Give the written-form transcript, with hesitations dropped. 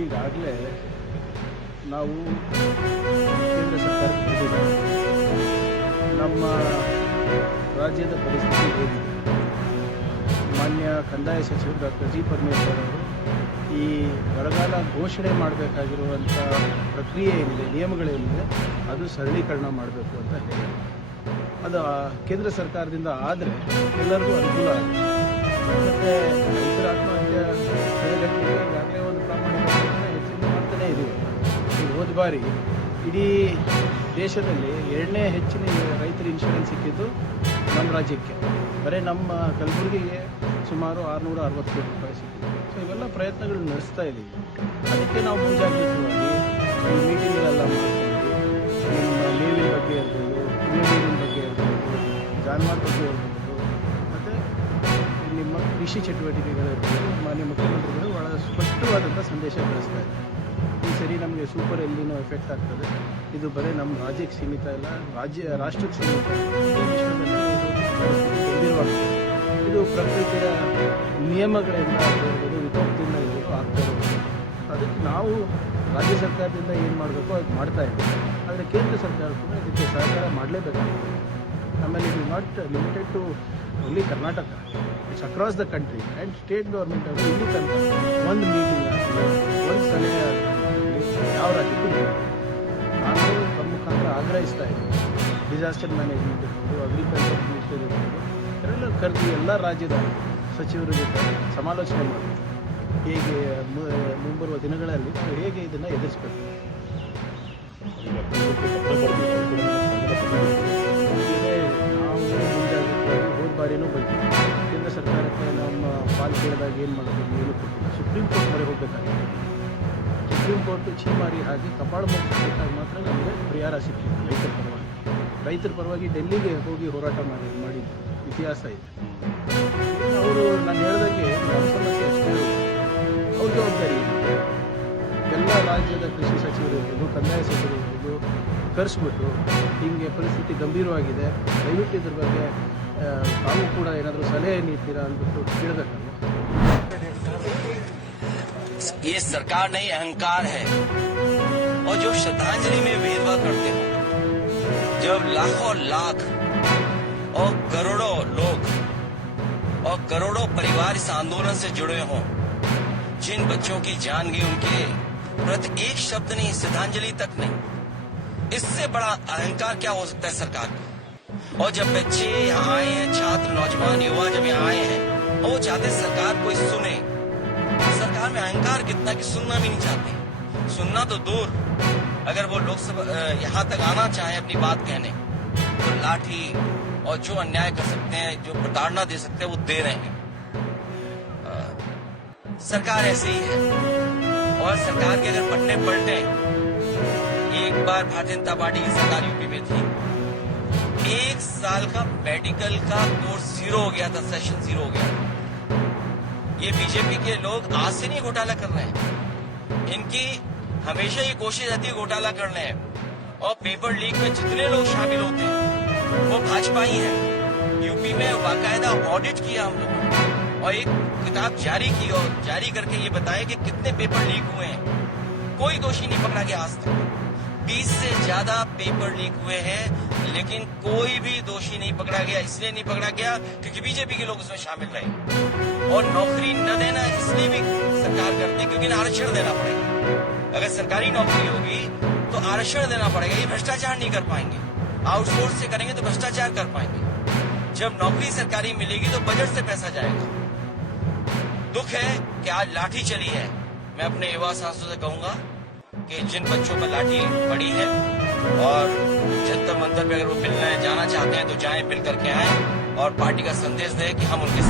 ಈಗಾಗಲೇ ನಾವು ಕೇಂದ್ರ ಸರ್ಕಾರಕ್ಕೆ ಹೇಳಿದ್ದೇವೆ ನಮ್ಮ ರಾಜ್ಯದ ಪರಿಸ್ಥಿತಿ ಹೇಗಿದೆ. ಮಾನ್ಯ ಕಂದಾಯ ಸಚಿವರು ಡಾಕ್ಟರ್ ಜಿ ಪರಮೇಶ್ವರ್ ಅವರು ಈ ಬರಗಾಲ ಘೋಷಣೆ ಮಾಡಬೇಕಾಗಿರುವಂಥ ಪ್ರಕ್ರಿಯೆ ಏನಿದೆ, ನಿಯಮಗಳೇನಿದೆ, ಅದು ಸರಳೀಕರಣ ಮಾಡಬೇಕು ಅಂತ ಹೇಳಿದರು. ಅದು ಕೇಂದ್ರ ಸರ್ಕಾರದಿಂದ ಆದರೆ ಎಲ್ಲರಿಗೂ ಅನುಕೂಲ ಆಗುತ್ತೆ. ಮತ್ತು ರೈತರ ಆತ್ಮಹತ್ಯೆ ತಡೆಗಟ್ಟಲಿಕ್ಕೆ ಈಗಾಗಲೇ ಒಂದು ಪ್ರಾಮಾಣಿಕ ಹೆಚ್ಚಿನ ಮಾಡ್ತಾನೇ ಇದ್ದೀವಿ. ಈಗ ಹೋದ ಬಾರಿ ಇಡೀ ದೇಶದಲ್ಲಿ 2ನೇ ಹೆಚ್ಚಿನ ರೈತರ ಇನ್ಶೂರೆನ್ಸ್ ಸಿಕ್ಕಿದ್ದು ನಮ್ಮ ರಾಜ್ಯಕ್ಕೆ. ಬರೀ ನಮ್ಮ ಕಲಬುರಗಿಗೆ ಸುಮಾರು 660 ಕೋಟಿ ರೂಪಾಯಿ ಸಿಕ್ಕಿದೆ. ಸೊ ಇವೆಲ್ಲ ಪ್ರಯತ್ನಗಳು ನಡೆಸ್ತಾ ಇದ್ದೀವಿ. ಅದಕ್ಕೆ ನಾವು ಮುಂಜಾಗ್ರತವಾಗಿ ಈ ಮೀಟಿಂಗ್ಗಳೆಲ್ಲ ಮಾಡ್ಕೊಂಡು ನಿಮ್ಮ ಮೇವಿನ ಬಗ್ಗೆ ಇರ್ಬೋದು, ನೀರಿನ ಬಗ್ಗೆ ಇರ್ಬೋದು, ಜಾನುವಾರು ಬಗ್ಗೆ ಇರ್ಬೋದು, ಮತ್ತು ನಿಮ್ಮ ಕೃಷಿ ಚಟುವಟಿಕೆಗಳಿರ್ಬೋದು, ಮಾನ್ಯ ಮುಖ್ಯಮಂತ್ರಿಗಳು ಭಾಳ ಸ್ಪಷ್ಟವಾದಂಥ ಸಂದೇಶ ಕಳಿಸ್ತಾ ಇದ್ದಾರೆ. ಈ ಸರಿ ನಮಗೆ ಸೂಪರ್ ಎಲ್ಲಿನೋ ಎಫೆಕ್ಟ್ ಆಗ್ತದೆ. ಇದು ಬರೀ ನಮ್ಮ ರಾಜ್ಯಕ್ಕೆ ಸೀಮಿತ ಇಲ್ಲ, ರಾಷ್ಟ್ರಕ್ಕೆ ಸೀಮಿತ. ಈ ವಿಶ್ವದಲ್ಲಿ ಗಂಭೀರವಾಗ್ತದೆ. ಇದು ಪ್ರಕೃತಿಯ ನಿಯಮಗಳಿಂದ ಆಗಿರ್ಬೋದು, ವಿಪತ್ತಿಂದ ಇರ್ಬೋದು ಆಗ್ತಾ ಇರ್ಬೋದು. ಅದಕ್ಕೆ ನಾವು ರಾಜ್ಯ ಸರ್ಕಾರದಿಂದ ಏನು ಮಾಡಬೇಕು ಅದು ಮಾಡ್ತಾ ಇದ್ದೀವಿ. ಆದರೆ ಕೇಂದ್ರ ಸರ್ಕಾರ ಕೂಡ ಇದಕ್ಕೆ ಸಹಕಾರ ಮಾಡಲೇಬೇಕಾಗ್ತದೆ. ಆಮೇಲೆ ಇದು not limited to only Karnataka, it's across the country. And state government ಅವರು ಇಲ್ಲಿ ತನಕ ಒಂದು ಮೀಟಿಂಗ್ ಆಗಲಿ, ಒಂದು ಸಲಹೆ ಆಗಲಿ ಯಾವ ರಾಜ್ಯಕ್ಕೂ ಇಲ್ಲ. ನಾನು ತಮ್ಮ ಮುಖಾಂತರ ಆಗ್ರಹಿಸ್ತಾ ಇದ್ದೀನಿ. ಡಿಸಾಸ್ಟರ್ ಮ್ಯಾನೇಜ್ಮೆಂಟ್ ಇರ್ಬೋದು, ಅಗ್ರಿಕಲ್ಚರ್ ಮಿನಿಸ್ಟರ್ ಇರ್ಬೋದು, ಎಲ್ಲ ಕರೆದು ಎಲ್ಲ ರಾಜ್ಯದ ಸಚಿವರ ಜೊತೆ ಸಮಾಲೋಚನೆ ಮಾಡಿ ಹೇಗೆ ಮುಂಬರುವ ದಿನಗಳಲ್ಲಿ ನಾವು ಹೇಗೆ ಇದನ್ನು ಎದುರಿಸಬೇಕು. ನಾವು ಮುಂಜಾಗ್ರತವಾಗಿ ಹೋದ ಬಾರಿನೂ ಬಂದಿದ್ದೀವಿ. ಕೇಂದ್ರ ಸರ್ಕಾರಕ್ಕೆ ನಮ್ಮ ಪಾಲ್ ಕೇಳಿದಾಗ ಏನು ಮಾಡೋದು ಏನು ಕೊಟ್ಟಿಲ್ಲ. ಸುಪ್ರೀಂ ಕೋರ್ಟ್ ಮೊರೆ ಹೋಗಬೇಕಾಗಿದೆ. ಸುಪ್ರೀಂ ಕೋರ್ಟ್ ಛೀಮಾರಿ ಹಾಕಿ ಕಪಾಳ ಮುಚ್ಚಿದಾಗ ಮಾತ್ರ ನಮಗೆ ಪರಿಹಾರ ಸಿಕ್ಕಿತ್ತು. ರೈತರ ಪರವಾಗಿ ಡೆಲ್ಲಿಗೆ ಹೋಗಿ ಹೋರಾಟ ಮಾಡಿದ್ದು ಇತಿಹಾಸ ಇದೆ. ಅವರು ನಾನು ಹೇಳಿದಾಗೆ ನಮ್ಮ ಸಮಸ್ಯೆ ಅಷ್ಟೇ, ಅವ್ರ ಜವಾಬ್ದಾರಿ ಇದೆ. ಎಲ್ಲ ರಾಜ್ಯದ ಕೃಷಿ ಸಚಿವರು ಇರ್ಬೋದು, ಕಂದಾಯ ಸಚಿವರು ಇರ್ಬೋದು, ಕರೆಸ್ಬಿಟ್ಟು ಹಿಂಗೆ ಪರಿಸ್ಥಿತಿ ಗಂಭೀರವಾಗಿದೆ, ದಯವಿಟ್ಟು ಇದ್ರ ಬಗ್ಗೆ ತಾವು ಕೂಡ ಏನಾದರೂ ಸಲಹೆ ನೀಡ್ತೀರಾ ಅಂದ್ಬಿಟ್ಟು ಕೇಳಬೇಕಲ್ವ. ये सरकार नहीं अहंकार है। और जो श्रद्धांजलि में भेदभाव करते हो, जब लाखों लाख और करोड़ों लोग और करोड़ों परिवार इस आंदोलन से जुड़े हों, जिन बच्चों की जान गई उनके प्रति एक शब्द नहीं, श्रद्धांजलि तक नहीं, इससे बड़ा अहंकार क्या हो सकता है सरकार का। और जब बच्चे यहाँ आए हैं, छात्र नौजवान युवा जब यहाँ आए हैं, और वो चाहते सरकार कोई सुने। सरकार में अहंकार कितना कि सुनना भी नहीं चाहते। सुनना तो दूर, अगर वो लोकसभा यहाँ तक आना चाहे अपनी बात कहने, तो लाठी और जो अन्याय कर सकते हैं, जो प्रताड़ना दे सकते हैं, वो दे रहे हैं। सरकार ऐसे ही है। और सरकार के अगर पट्टे पलटे, एक बार भारतीय जनता पार्टी की सरकार यूपी में थी, 1 साल का मेडिकल का कोर्स 0 हो गया था, सेशन 0 हो गया था। ये बीजेपी के लोग आज से नहीं घोटाला कर रहे हैं, इनकी हमेशा ये कोशिश रहती है घोटाला करने है। और पेपर लीक में जितने लोग शामिल होते हैं वो भाजपा ही है। यूपी में बाकायदा ऑडिट किया हम लोगों ने और एक किताब जारी की और जारी करके ये बताया कि कितने पेपर लीक हुए हैं। कोई दोषी नहीं पकड़ा गया आज तक। 20 से ज्यादा पेपर लीक हुए हैं, लेकिन कोई भी दोषी नहीं पकड़ा गया। इसलिए नहीं पकड़ा गया क्योंकि बीजेपी के लोग उसमें शामिल रहे। और नौकरी न देना इसलिए भी सरकार करती है क्योंकि आरक्षण देना पड़ेगा। अगर सरकारी नौकरी होगी तो आरक्षण देना पड़ेगा। ये भ्रष्टाचार नहीं कर पाएंगे। आउटसोर्स से करेंगे तो भ्रष्टाचार कर पाएंगे। जब नौकरी सरकारी मिलेगी तो बजट से पैसा जाएगा। दुख है कि आज लाठी चली है। मैं अपने युवा सांसदों से कहूंगा कि जिन बच्चों पर लाठी पड़ी है और जंतर मंतर पे अगर वो मिलने जाना चाहते हैं तो जाएं, मिल करके आए और पार्टी का संदेश दें कि हम उनके